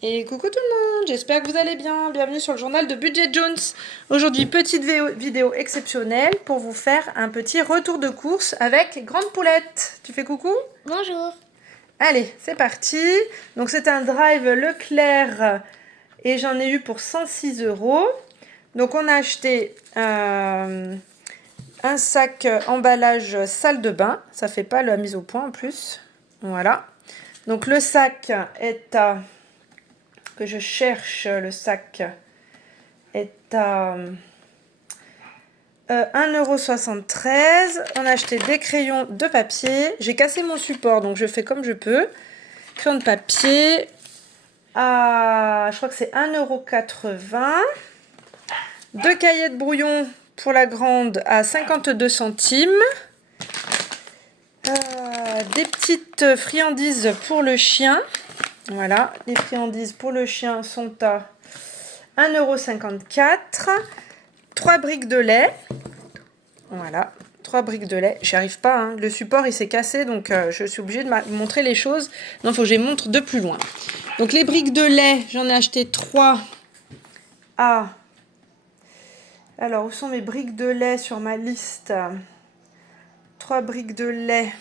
Et coucou tout le monde, j'espère que vous allez bien. Bienvenue sur le journal de Budget Jones. Aujourd'hui, petite vidéo exceptionnelle pour vous faire un petit retour de course avec Grande Poulette. Tu fais coucou? Bonjour. Allez, c'est parti. Donc c'est un drive Leclerc et j'en ai eu pour 106 €. Donc on a acheté un sac emballage salle de bain. Ça fait pas la mise au point en plus. Voilà. Donc le sac est à... que je cherche, le sac est à 1,73 €. On a acheté des crayons de papier. J'ai cassé mon support, donc je fais comme je peux. Crayon de papier à, je crois que c'est 1,80 €. Deux cahiers de brouillon pour la grande à 52 centimes. Des petites friandises pour le chien. Voilà, les friandises pour le chien sont à 1,54 €. 3 briques de lait. Voilà, 3 briques de lait. J'y arrive pas, hein. Le support il s'est cassé, donc je suis obligée de montrer les choses. Non, il faut que je les montre de plus loin. Donc les briques de lait, j'en ai acheté 3 à... Alors, où sont mes briques de lait sur ma liste? 3 briques de lait.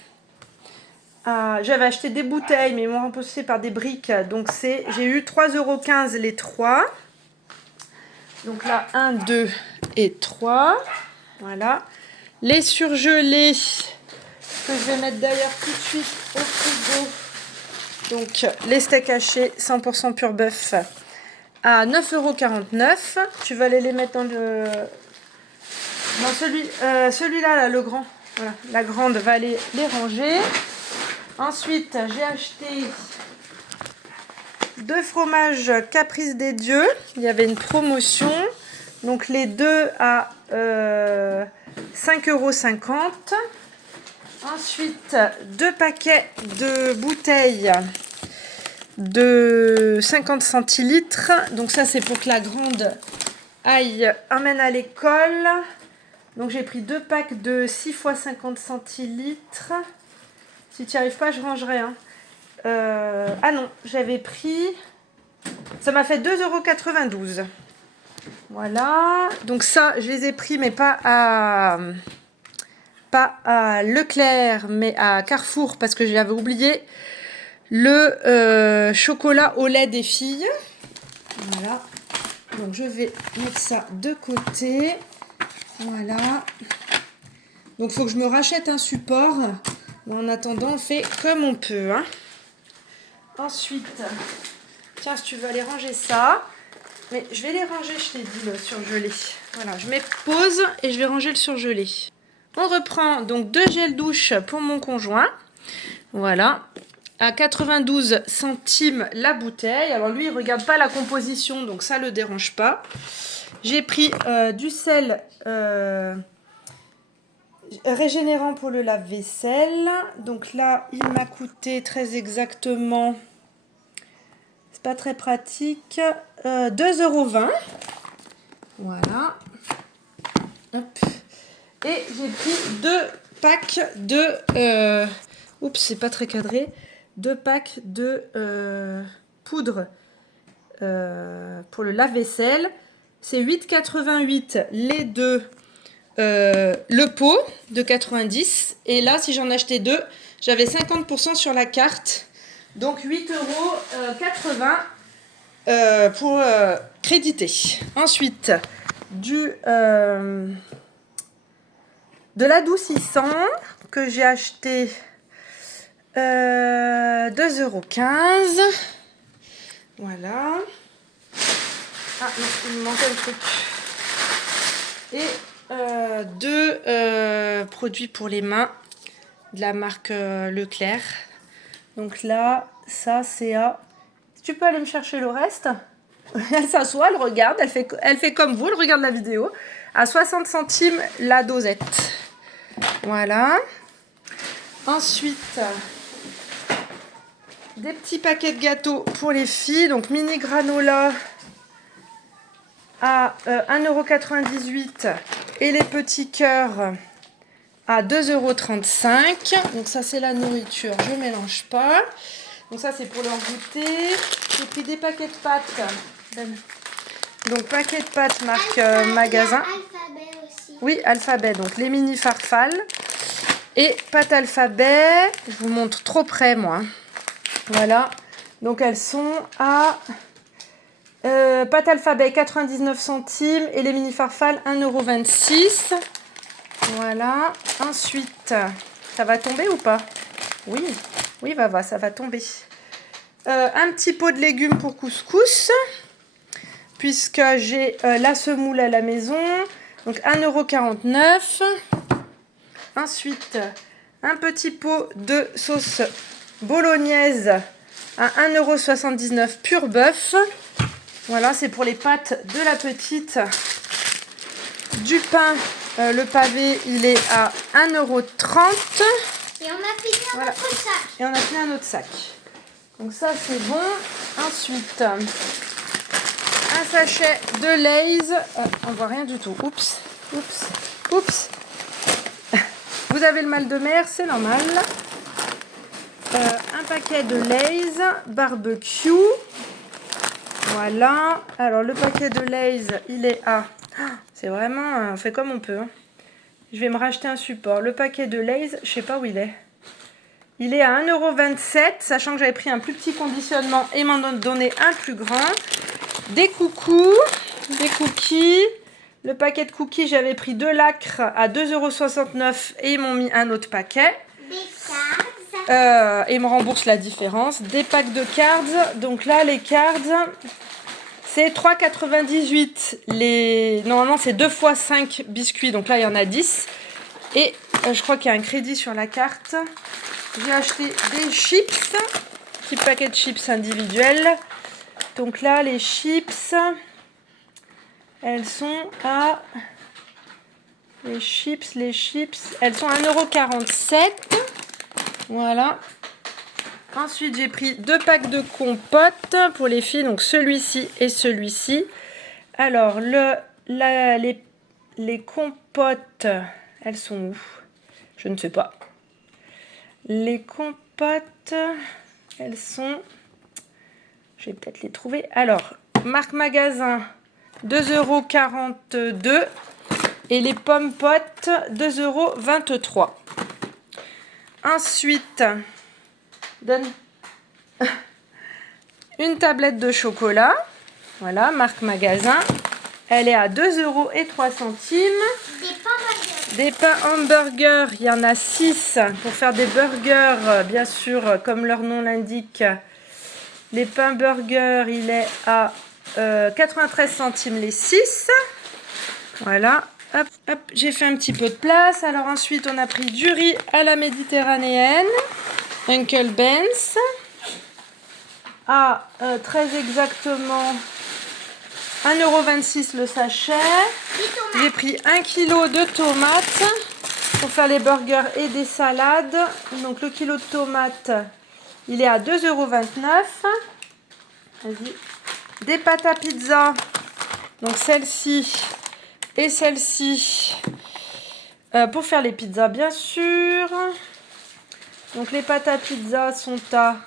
J'avais acheté des bouteilles, mais ils m'ont remplacé par des briques. Donc j'ai eu 3,15 € les 3. Donc là, 1, 2 et 3. Voilà. Les surgelés, que je vais mettre d'ailleurs tout de suite au frigo. Donc les steaks hachés 100% pur bœuf à 9,49 €. Tu vas aller les mettre dans le... Dans celui-là, là, le grand. Voilà. La grande va aller les ranger. Ensuite, j'ai acheté 2 fromages Caprice des Dieux. Il y avait une promotion. Donc les deux à 5,50 €. Ensuite, 2 paquets de bouteilles de 50 centilitres. Donc ça, c'est pour que la grande emmène à l'école. Donc j'ai pris 2 packs de 6 x 50 centilitres. Si tu n'y arrives pas, je rangerai. Hein. Ah non, j'avais pris... Ça m'a fait 2,92 €. Voilà. Donc ça, je les ai pris, mais pas à Leclerc, mais à Carrefour, parce que j'avais oublié le chocolat au lait des filles. Voilà. Donc je vais mettre ça de côté. Voilà. Donc il faut que je me rachète un support. Mais en attendant, on fait comme on peut. Hein. Ensuite, tiens, si tu veux aller ranger ça. Mais je vais les ranger, je t'ai dit, le surgelé. Voilà, je mets pause et je vais ranger le surgelé. On reprend donc 2 gels douche pour mon conjoint. Voilà. À 92 centimes la bouteille. Alors lui, il ne regarde pas la composition, donc ça ne le dérange pas. J'ai pris du sel régénérant pour le lave-vaisselle. Donc là, il m'a coûté très exactement... C'est pas très pratique. 2,20 €. Voilà. Hop. Et j'ai pris 2 packs de... Oups, c'est pas très cadré. 2 packs de poudre pour le lave-vaisselle. C'est 8,88 € les deux. Le pot de 90. Et là, si j'en achetais 2, j'avais 50% sur la carte. Donc 8,80 € pour créditer. Ensuite, de l'adoucissant que j'ai acheté 2,15 €. Voilà. Ah non, il me manquait le truc. Et 2 produits pour les mains de la marque Leclerc. Donc là, ça c'est à... Tu peux aller me chercher le reste? Elle s'assoit, elle regarde, elle fait comme vous, elle regarde la vidéo. À 60 centimes la dosette. Voilà. Ensuite, des petits paquets de gâteaux pour les filles. Donc mini granola à 1,98 € et les petits cœurs à 2,35 €. Donc ça c'est la nourriture, je ne mélange pas. Donc ça c'est pour leur goûter. J'ai pris des paquets de pâtes. Donc, paquet de pâtes marque magasin. Alphabet aussi. Oui, Alphabet. Donc, les mini farfales. Et pâtes Alphabet. Je vous montre trop près, moi. Voilà. Donc, elles sont à... pâtes Alphabet 99 centimes. Et les mini farfales 1,26 €. Voilà. Ensuite, ça va tomber ou pas? Oui. Oui, ça va tomber. Un petit pot de légumes pour couscous. Puisque j'ai la semoule à la maison. Donc 1,49 €. Ensuite, un petit pot de sauce bolognaise à 1,79 € pur bœuf. Voilà, c'est pour les pâtes de la petite. Du pain, le pavé, il est à 1,30 €. Et on a fini un autre sac. Et on a fini un autre sac. Donc ça, c'est bon. Ensuite, un sachet de Lay's. On voit rien du tout. Oups, oups, oups. Vous avez le mal de mer, c'est normal. Un paquet de Lay's barbecue. Voilà. Alors, le paquet de Lay's, il est à... C'est vraiment... on fait comme on peut. Hein. Je vais me racheter un support. Le paquet de Lay's, je sais pas où il est. Il est à 1,27 €, sachant que j'avais pris un plus petit conditionnement et m'en donné un plus grand. Des coucous, des cookies. Le paquet de cookies, j'avais pris 2 lacres à 2,69 € et ils m'ont mis un autre paquet. Des cards. Et ils me remboursent la différence. Des packs de cards. Donc là, les cards, c'est 3,98 €. Normalement, c'est 2 x 5 biscuits. Donc là, il y en a 10. Et je crois qu'il y a un crédit sur la carte. J'ai acheté des chips. Petit paquet de chips individuels. Donc là, les chips, elles sont à... Les chips, elles sont à 1,47 €. Voilà. Ensuite, j'ai pris 2 packs de compotes pour les filles. Donc celui-ci et celui-ci. Alors, les compotes, elles sont où? Je ne sais pas. Les compotes, elles sont... Je vais peut-être les trouver. Alors, marque magasin, 2,42 €. Et les pommes potes, 2,23 €. Ensuite, donne une tablette de chocolat. Voilà, marque magasin. Elle est à 2,03 €. Des pains hamburgers, il y en a 6 pour faire des burgers, bien sûr, comme leur nom l'indique. Les pains burgers, il est à 93 centimes les 6. Voilà. Hop, hop, j'ai fait un petit peu de place. Alors ensuite, on a pris du riz à la méditerranéenne. Uncle Ben's. À très exactement 1,26 € le sachet. J'ai pris 1 kg de tomates pour faire les burgers et des salades. Donc le kilo de tomates, il est à 2,29 €. Vas-y. Des pâtes à pizza. Donc celle-ci et celle-ci. Pour faire les pizzas, bien sûr. Donc les pâtes à pizza sont à...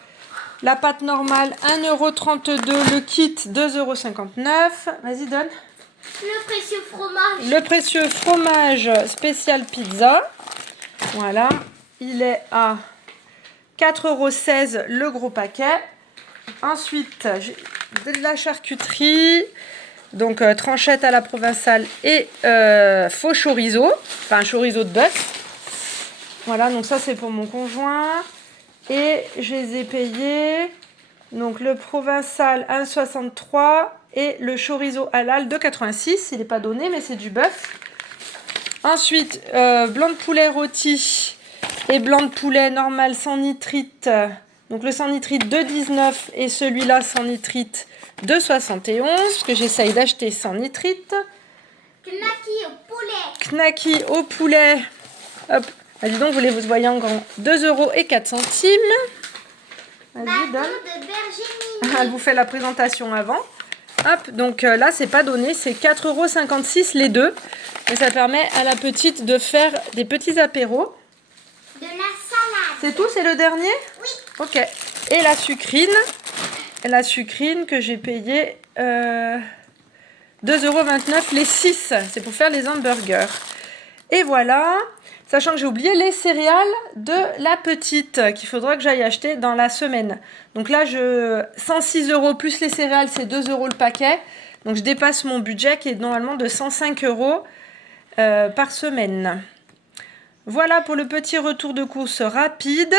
La pâte normale, 1,32 €. Le kit, 2,59 €. Vas-y, donne. Le précieux fromage. Le précieux fromage spécial pizza. Voilà. Il est à 4,16 € le gros paquet. Ensuite, j'ai de la charcuterie. Donc, tranchette à la provençale et faux chorizo. Enfin, chorizo de bœuf. Voilà, donc ça, c'est pour mon conjoint. Et je les ai payés. Donc, le provençal 1,63 € et le chorizo halal 2,86 €. Il n'est pas donné, mais c'est du bœuf. Ensuite, blanc de poulet rôti et blanc de poulet normal sans nitrite. Donc, le sans nitrite 2,19 € et celui-là sans nitrite 2,71 €. Parce que j'essaye d'acheter sans nitrite. Knacky au poulet. Knacky au poulet. Hop. Ah, dis donc, vous les voyez en grand. 2,04 €. Vas-y, donne. Bateau de Berger. Elle vous fait la présentation avant. Hop, donc là, c'est pas donné. C'est 4,56 € les deux. Et ça permet à la petite de faire des petits apéros. De la salade. C'est tout? C'est le dernier? Oui. Ok. Et la sucrine. la sucrine que j'ai payé 2,29 € les 6. C'est pour faire les hamburgers. Et voilà, sachant que j'ai oublié les céréales de la petite qu'il faudra que j'aille acheter dans la semaine. Donc là, 106 € plus les céréales, c'est 2 € le paquet. Donc je dépasse mon budget qui est normalement de 105 € par semaine. Voilà pour le petit retour de course rapide.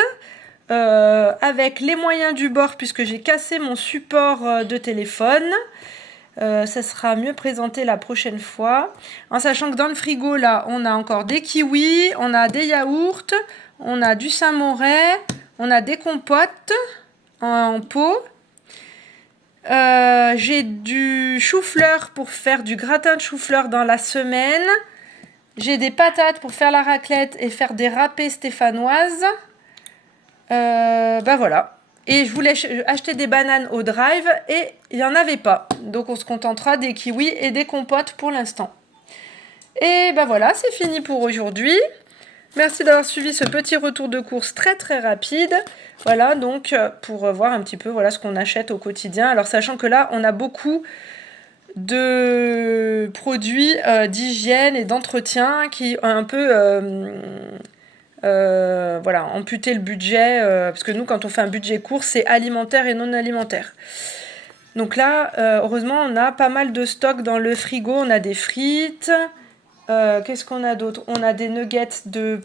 Avec les moyens du bord puisque j'ai cassé mon support de téléphone. Ça sera mieux présenté la prochaine fois. En sachant que dans le frigo, là, on a encore des kiwis, on a des yaourts, on a du Saint-Moret, on a des compotes en pot. J'ai du chou-fleur pour faire du gratin de chou-fleur dans la semaine. J'ai des patates pour faire la raclette et faire des râpés stéphanoises. Voilà. Et je voulais acheter des bananes au drive et il n'y en avait pas. Donc on se contentera des kiwis et des compotes pour l'instant. Et voilà, c'est fini pour aujourd'hui. Merci d'avoir suivi ce petit retour de course très très rapide. Voilà, donc pour voir un petit peu ce qu'on achète au quotidien. Alors sachant que là, on a beaucoup de produits d'hygiène et d'entretien qui ont un peu... amputer le budget, parce que nous, quand on fait un budget course, c'est alimentaire et non alimentaire. Donc là, heureusement, on a pas mal de stock dans le frigo. On a des frites. Qu'est-ce qu'on a d'autre? On a des nuggets de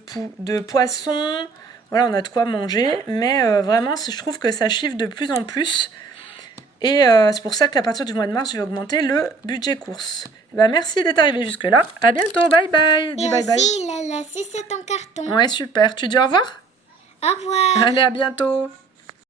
poisson. Voilà, on a de quoi manger. Mais vraiment, je trouve que ça chiffre de plus en plus. Et c'est pour ça qu'à partir du mois de mars, je vais augmenter le budget course. Merci d'être arrivé jusque-là. À bientôt. Bye bye. Dis bye bye. Et aussi, il a la sucette en carton. Ouais, super. Tu dis au revoir? Au revoir. Allez, à bientôt.